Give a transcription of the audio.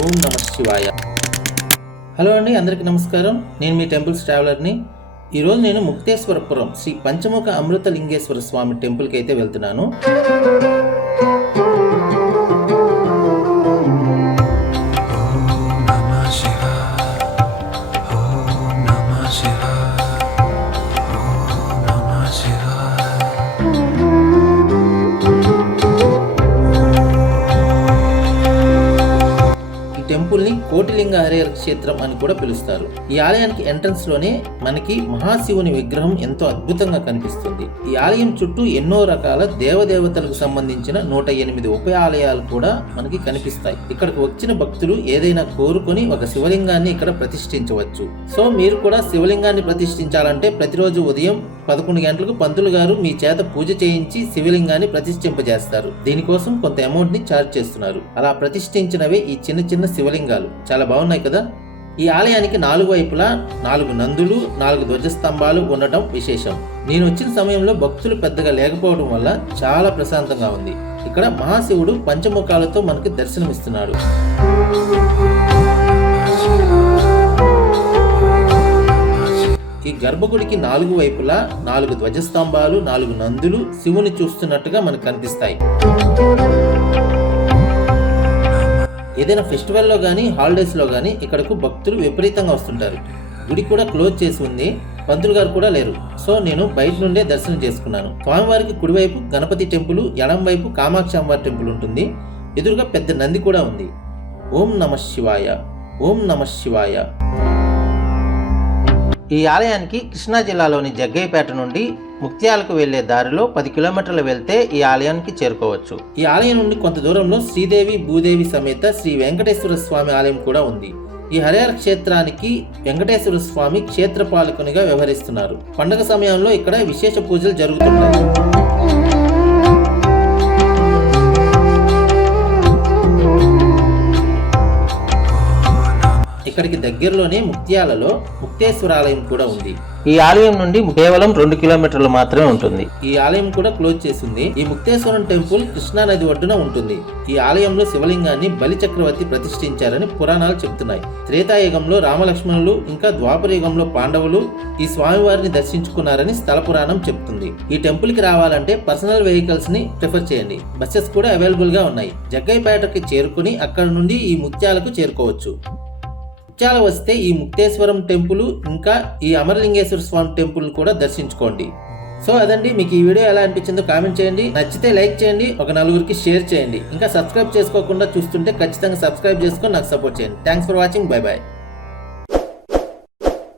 ఓం నమః శివాయ. హలో అండి, అందరికీ నమస్కారం. నేను మీ టెంపుల్స్ ట్రావెలర్ని. ఈరోజు నేను ముక్తేశ్వరపురం శ్రీ పంచముఖ అమృతలింగేశ్వర స్వామి టెంపుల్కి అయితే వెళ్తున్నాను. టెంపుల్ని కోటిలింగ హరిహర క్షేత్రం అని కూడా పిలుస్తారు. ఈ ఆలయానికి ఎంట్రన్స్ లోనే మనకి మహాశివుని విగ్రహం ఎంతో అద్భుతంగా కనిపిస్తుంది. ఈ ఆలయం చుట్టూ ఎన్నో రకాల దేవదేవతలకు సంబంధించిన 108 ఉప ఆలయాలు కూడా మనకి కనిపిస్తాయి. ఇక్కడికి వచ్చిన భక్తులు ఏదైనా కోరుకొని ఒక శివలింగాన్ని ఇక్కడ ప్రతిష్ఠించవచ్చు. సో మీరు కూడా శివలింగాన్ని ప్రతిష్ఠించాలంటే ప్రతిరోజు ఉదయం 11 గంటలకు పంతులు గారు మీ చేత పూజ చేయించి శివలింగాన్ని ప్రతిష్ఠింపజేస్తారు. దీనికోసం కొంత అమౌంట్ ని ఛార్జ్ చేస్తున్నారు. అలా ప్రతిష్ఠించినవే ఈ చిన్న చిన్న శివలింగాలు. చాలా బాగున్నాయి కదా. ఈ ఆలయానికి 4 వైపులా 4 నందులు, 4 ధ్వజస్తంభాలు ఉండటం విశేషం. నేను వచ్చిన సమయంలో భక్తులు పెద్దగా లేకపోవడం వల్ల చాలా ప్రశాంతంగా ఉంది. ఇక్కడ మహాశివుడు పంచముఖాలతో మనకి దర్శనమిస్తున్నాడు. ఈ గర్భగుడికి 4 వైపులా 4 ధ్వజస్తంభాలు, 4 నందులు శివుని చూస్తున్నట్టుగా మనకు కనిపిస్తాయి. ఏదైనా ఫెస్టివల్లో కానీ హాలిడేస్లో కానీ ఇక్కడకు భక్తులు విపరీతంగా వస్తుంటారు. గుడి కూడా క్లోజ్ చేసి ఉంది. పంతులు గారు కూడా లేరు. సో నేను బయట నుండే దర్శనం చేసుకున్నాను. స్వామివారికి కుడివైపు గణపతి టెంపుల్, ఎడం వైపు కామాక్షి అమ్మవారి టెంపుల్ ఉంటుంది. ఎదురుగా పెద్ద నంది కూడా ఉంది. ఓం నమః శివాయ, ఓం నమః శివాయ. ఈ ఆలయానికి కృష్ణా జిల్లాలోని జగ్గయ్యపేట నుండి ముక్త్యాలకు వెళ్లే దారిలో 10 కిలోమీటర్లు వెళ్తే ఈ ఆలయానికి చేరుకోవచ్చు. ఈ ఆలయం నుండి కొంత దూరంలో శ్రీదేవి భూదేవి సమేత శ్రీ వెంకటేశ్వర స్వామి ఆలయం కూడా ఉంది. ఈ హరిహర క్షేత్రానికి వెంకటేశ్వర స్వామి క్షేత్రపాలకునిగా వ్యవహరిస్తున్నారు. పండుగ సమయంలో ఇక్కడ విశేష పూజలు జరుగుతుంటాయి. ఇక్కడికి దగ్గరలోనే ముక్త్యాలలో ముక్తేశ్వర ఆలయం కూడా ఉంది. ఈ ఆలయం నుండి కేవలం 2 కిలోమీటర్లు మాత్రమే ఉంటుంది. ఈ ఆలయం కూడా క్లోజ్ చేసింది. ఈ ముక్తేశ్వరం టెంపుల్ కృష్ణా నది ఒడ్డున ఉంటుంది. ఈ ఆలయంలో శివలింగాన్ని బలి చక్రవర్తి ప్రతిష్ఠించారని పురాణాలు చెబుతున్నాయి. త్రేతాయుగంలో రామలక్ష్మణులు ఇంకా ద్వాపరయుగంలో పాండవులు ఈ స్వామివారిని దర్శించుకున్నారని స్థల పురాణం చెప్తుంది. ఈ టెంపుల్ కి రావాలంటే పర్సనల్ వెహికల్స్ ని ప్రిఫర్ చేయండి. బస్సెస్ కూడా అవైలబుల్ గా ఉన్నాయి. జగ్గయ్యపేటకి చేరుకుని అక్కడ నుండి ఈ ముత్యాలకు చేరుకోవచ్చు. ముత్యాల వస్తే ఈ ముక్తేశ్వరం టెంపుల్ ఇంకా ఈ అమరలింగేశ్వర స్వామి టెంపుల్ కూడా దర్శించుకోండి. సో అదండి, మీకు ఈ వీడియో ఎలా అనిపించిందో కామెంట్ చేయండి. నచ్చితే లైక్ చేయండి, ఒక 4గురికి షేర్ చేయండి. ఇంకా సబ్స్క్రైబ్ చేసుకోకుండా చూస్తుంటే ఖచ్చితంగా సబ్స్క్రైబ్ చేసుకొని నాకు సపోర్ట్ చేయండి. Thanks for watching. Bye bye.